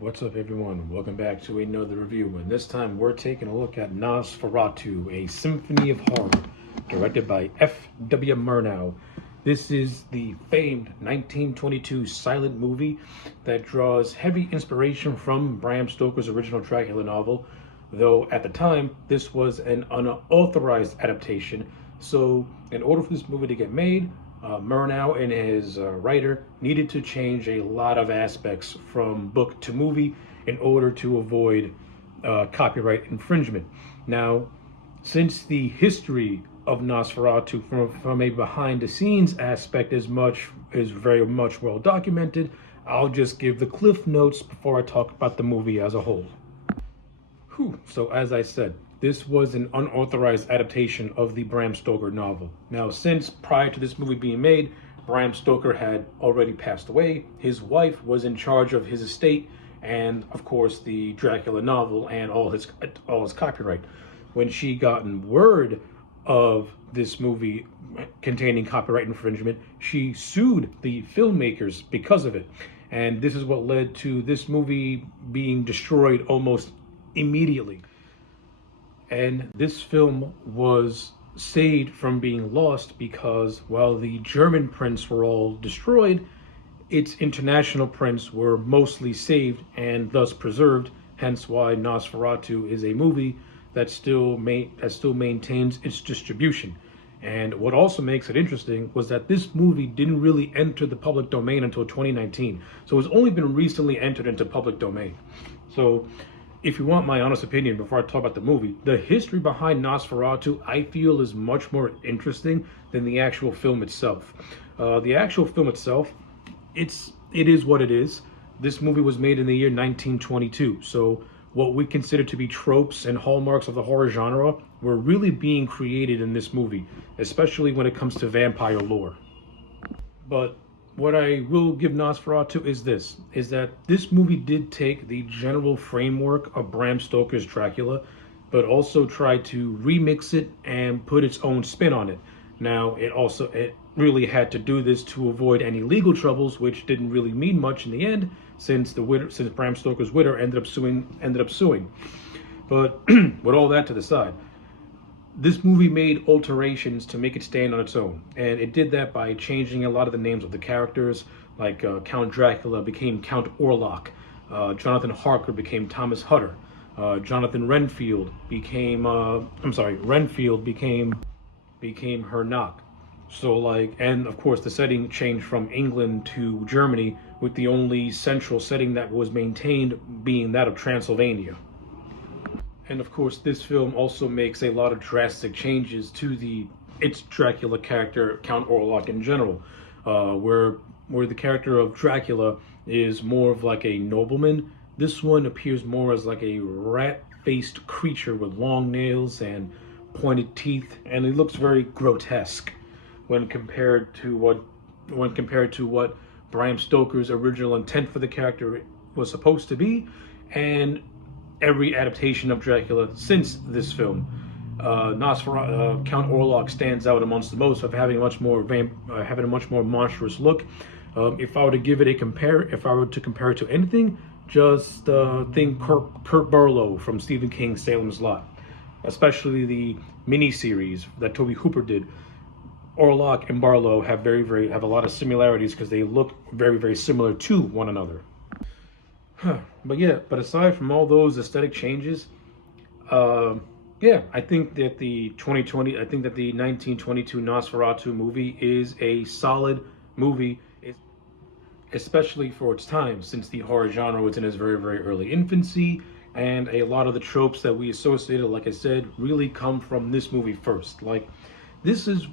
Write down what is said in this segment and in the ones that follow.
What's up, everyone? Welcome back to another review, and this time we're taking a look at Nosferatu, a Symphony of Horror, directed by F.W. Murnau. This is the famed 1922 silent movie that draws heavy inspiration from Bram Stoker's original Dracula novel, though at the time this was an unauthorized adaptation. So in order for this movie to get made, Murnau and his writer needed to change a lot of aspects from book to movie in order to avoid copyright infringement. Now, since the history of Nosferatu from a behind-the-scenes aspect is very much well documented, I'll just give the cliff notes before I talk about the movie as a whole. So as I said, this was an unauthorized adaptation of the Bram Stoker novel. Now, since prior to this movie being made, Bram Stoker had already passed away. His wife was in charge of his estate and, of course, the Dracula novel and all his copyright. When she gotten word of this movie containing copyright infringement, she sued the filmmakers because of it. And this is what led to this movie being destroyed almost immediately. And this film was saved from being lost because while the German prints were all destroyed, its international prints were mostly saved and thus preserved, hence why Nosferatu is a movie that still maintains its distribution. And what also makes it interesting was that this movie didn't really enter the public domain until 2019. So it's only been recently entered into public domain. So if you want my honest opinion before I talk about the movie, the history behind Nosferatu I feel is much more interesting than the actual film itself. The actual film itself, it is what it is. This movie was made in the year 1922, so what we consider to be tropes and hallmarks of the horror genre were really being created in this movie, especially when it comes to vampire lore. But what I will give Nosferatu is that this movie did take the general framework of Bram Stoker's Dracula, but also tried to remix it and put its own spin on it. Now, it really had to do this to avoid any legal troubles, which didn't really mean much in the end, since Bram Stoker's widow ended up suing. But with all that to the side, this movie made alterations to make it stand on its own, and it did that by changing a lot of the names of the characters, like Count Dracula became Count Orlok, Jonathan Harker became Thomas Hutter, Renfield became Hernock. So and of course the setting changed from England to Germany, with the only central setting that was maintained being that of Transylvania. And of course, this film also makes a lot of drastic changes to its Dracula character, Count Orlok in general, where the character of Dracula is more of like a nobleman. This one appears more as like a rat-faced creature with long nails and pointed teeth, and it looks very grotesque when compared to what Bram Stoker's original intent for the character was supposed to be, and every adaptation of Dracula since this film. Count Orlok stands out amongst the most of having a much more monstrous look. If I were to compare it to anything, just think Kurt Barlow from Stephen King's Salem's Lot, especially the miniseries that Tobe Hooper did. Orlok and Barlow have a lot of similarities because they look very, very similar to one another. But aside from all those aesthetic changes, I think that the 1922 Nosferatu movie is a solid movie, especially for its time, since the horror genre was in its very, very early infancy, and a lot of the tropes that we associated, like I said, really come from this movie first. Like, this is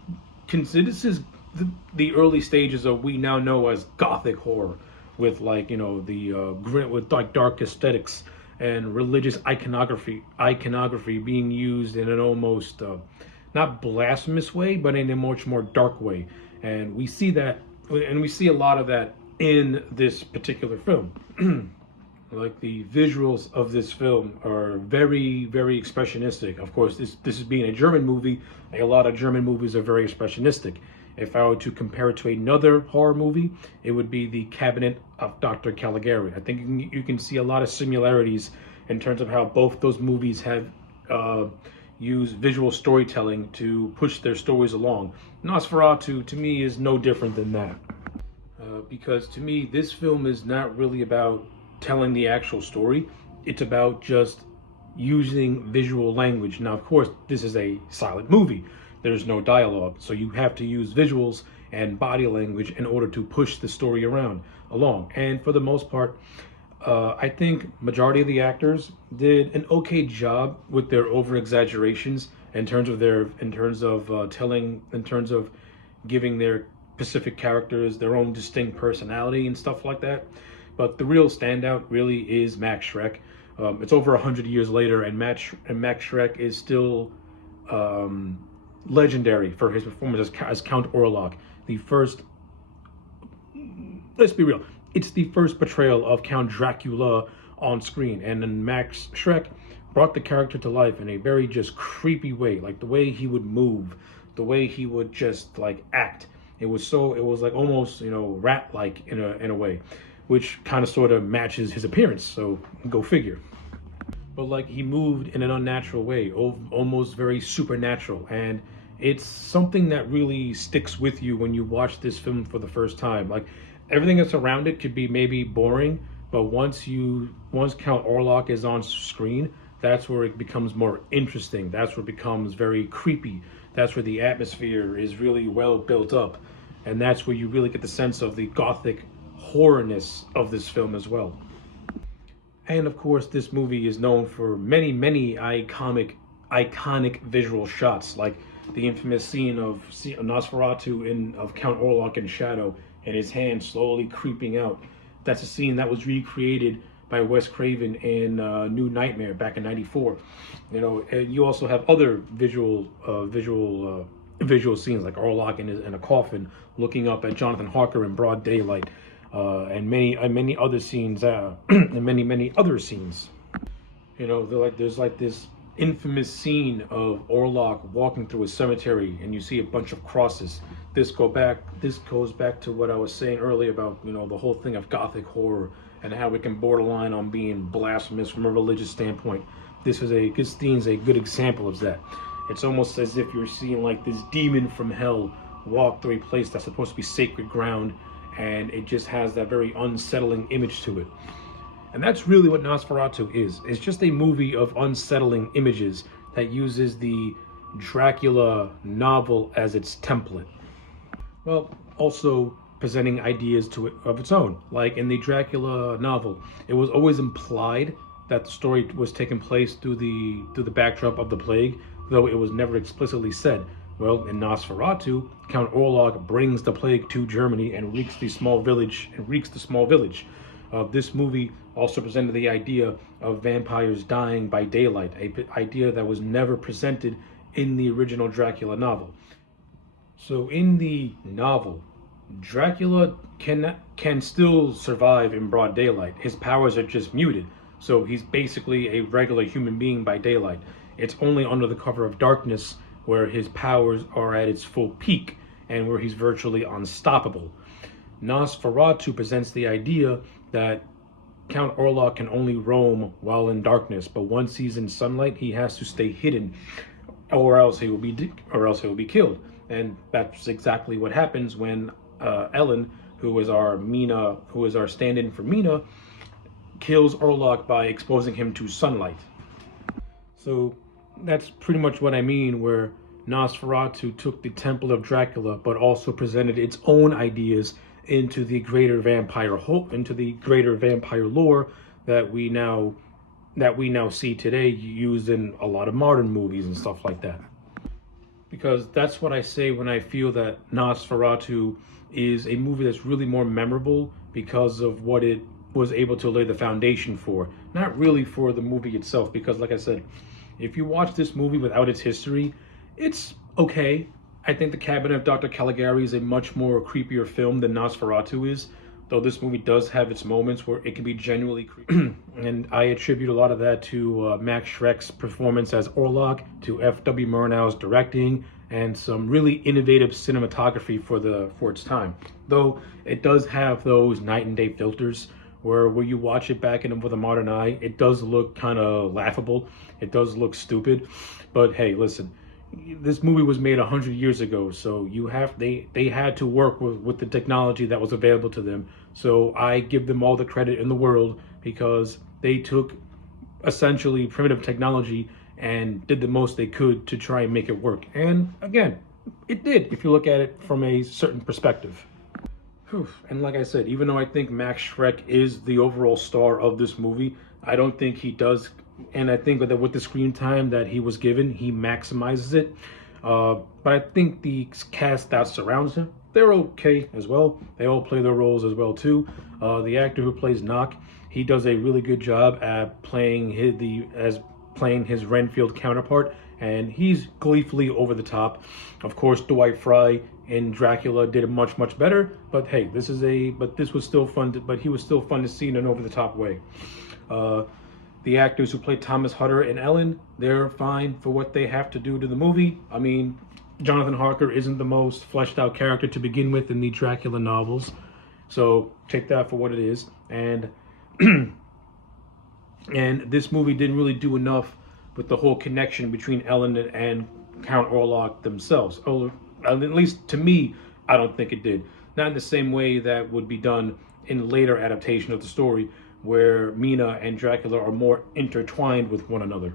the early stages of what we now know as Gothic horror, with with dark aesthetics and religious iconography being used in an almost not blasphemous way, but in a much more dark way. And we see a lot of that in this particular film. Like, the visuals of this film are very, very expressionistic. Of course, this is being a German movie. A lot of German movies are very expressionistic. If I were to compare it to another horror movie, it would be The Cabinet of Dr. Caligari. I think you can see a lot of similarities in terms of how both those movies have used visual storytelling to push their stories along. Nosferatu, to me, is no different than that. Because to me, this film is not really about telling the actual story. It's about just using visual language. Now, of course, this is a silent movie. There's no dialogue, so you have to use visuals and body language in order to push the story along. And for the most part, I think majority of the actors did an okay job with their over exaggerations in terms of giving their specific characters their own distinct personality and stuff like that. But the real standout really is Max Schreck. It's over 100 years later, and Max Schreck is still legendary for his performance as Count Orlok. Let's be real, it's the first portrayal of Count Dracula on screen, and then Max Schreck brought the character to life in a very just creepy way. Like the way he would move, the way he would just like act. It was like almost, rat-like in a way, which kind of sort of matches his appearance. So go figure. But like he moved in an unnatural way, almost very supernatural, and it's something that really sticks with you when you watch this film for the first time. Like everything that's around it could be maybe boring, but once Count Orlok is on screen, that's where it becomes more interesting. That's where it becomes very creepy. That's where the atmosphere is really well built up, and that's where you really get the sense of the Gothic horrorness of this film as well. And of course, this movie is known for many, many iconic visual shots, like the infamous scene of Nosferatu of Count Orlok in shadow and his hand slowly creeping out. That's a scene that was recreated by Wes Craven in New Nightmare back in '94. And you also have other visual scenes like Orlok in a coffin looking up at Jonathan Harker in broad daylight. And many other scenes, and many other scenes. There's like this infamous scene of Orlok walking through a cemetery, and you see a bunch of crosses. This goes back to what I was saying earlier about the whole thing of Gothic horror and how it can borderline on being blasphemous from a religious standpoint. This scene's a good example of that. It's almost as if you're seeing like this demon from hell walk through a place that's supposed to be sacred ground, and it just has that very unsettling image to it. And that's really what Nosferatu is. It's just a movie of unsettling images that uses the Dracula novel as its template. Well, also presenting ideas of its own. Like in the Dracula novel, it was always implied that the story was taking place through the backdrop of the plague, though it was never explicitly said. Well, in Nosferatu, Count Orlok brings the plague to Germany and wreaks the small village. This movie also presented the idea of vampires dying by daylight, an idea that was never presented in the original Dracula novel. So in the novel, Dracula can still survive in broad daylight. His powers are just muted, so he's basically a regular human being by daylight. It's only under the cover of darkness where his powers are at its full peak and where he's virtually unstoppable. Nosferatu presents the idea that Count Orlok can only roam while in darkness, but once he's in sunlight, he has to stay hidden, or else he will be killed. And that's exactly what happens when Ellen, who is our stand-in for Mina, kills Orlok by exposing him to sunlight. So that's pretty much what I mean, where Nosferatu took the temple of Dracula, but also presented its own ideas into the greater vampire lore that we now see today, used in a lot of modern movies and stuff like that. Because that's what I say when I feel that Nosferatu is a movie that's really more memorable because of what it was able to lay the foundation for, not really for the movie itself. Because like I said, if you watch this movie without its history, it's okay. I think The Cabinet of Dr. Caligari is a much more creepier film than Nosferatu is, though this movie does have its moments where it can be genuinely creepy. And I attribute a lot of that to Max Schreck's performance as Orlok, to F.W. Murnau's directing, and some really innovative cinematography for its time. Though it does have those night and day filters where you watch it back in with a modern eye, it does look kind of laughable. It does look stupid. But hey, listen, this movie was made 100 years ago, so they had to work with the technology that was available to them. So I give them all the credit in the world, because they took essentially primitive technology and did the most they could to try and make it work. And again, it did, if you look at it from a certain perspective. Whew. And like I said, even though I think Max Schreck is the overall star of this movie, I don't think he does. And I think that with the screen time that he was given, he maximizes it. But I think the cast that surrounds him, they're okay as well. They all play their roles as well too. The actor who plays Knock, he does a really good job at playing his Renfield counterpart, and he's gleefully over the top. Of course, Dwight Frye in Dracula did it much better. But hey, this was still fun. But he was still fun to see in an over the top way. The actors who played Thomas Hutter and Ellen, they're fine for what they have to do to the movie. I mean, Jonathan Harker isn't the most fleshed out character to begin with in the Dracula novels, so take that for what it is. And and this movie didn't really do enough with the whole connection between Ellen and Count Orlok themselves. Or at least to me, I don't think it did. Not in the same way that would be done in later adaptation of the story, where Mina and Dracula are more intertwined with one another.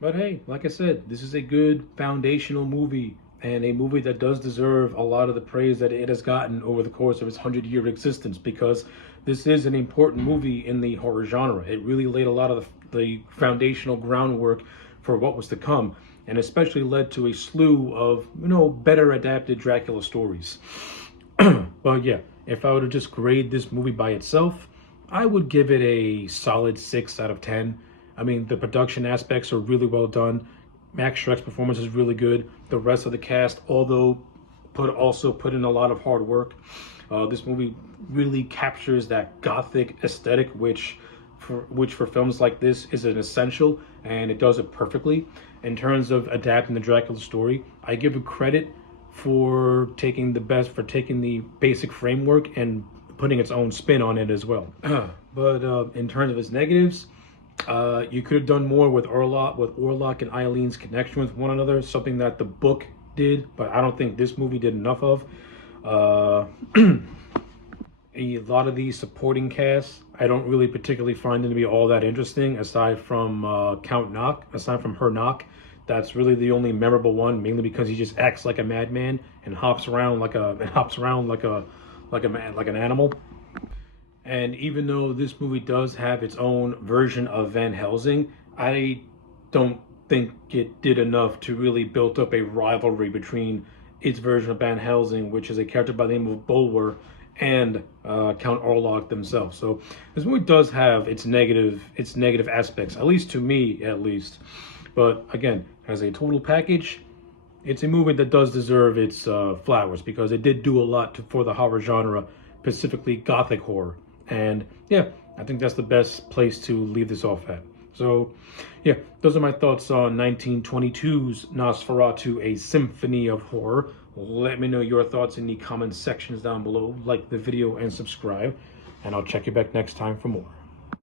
But hey, like I said, this is a good foundational movie, and a movie that does deserve a lot of the praise that it has gotten over the course of its 100-year existence, because this is an important movie in the horror genre. It really laid a lot of the foundational groundwork for what was to come, and especially led to a slew of, better adapted Dracula stories. But yeah, if I were to just grade this movie by itself, I would give it a solid 6 out of 10. I mean, the production aspects are really well done. Max Schreck's performance is really good. The rest of the cast, although also put in a lot of hard work. This movie really captures that Gothic aesthetic, which for films like this is an essential, and it does it perfectly. In terms of adapting the Dracula story, I give it credit for taking the basic framework and putting its own spin on it as well. But in terms of its negatives, you could have done more with Orlok and Eileen's connection with one another, something that the book did, but I don't think this movie did enough of. A lot of these supporting casts, I don't really particularly find them to be all that interesting, aside from her Knock. That's really the only memorable one, mainly because he just acts like a madman and hops around like an animal. And even though this movie does have its own version of Van Helsing, I don't think it did enough to really build up a rivalry between its version of Van Helsing, which is a character by the name of Bulwer, and Count Orlok themselves. So this movie does have its negative aspects, at least to me, at least. But again, as a total package, it's a movie that does deserve its flowers, because it did do a lot for the horror genre, specifically Gothic horror. And yeah, I think that's the best place to leave this off at. So yeah, those are my thoughts on 1922's Nosferatu, A Symphony of Horror. Let me know your thoughts in the comment sections down below. Like the video and subscribe, and I'll check you back next time for more.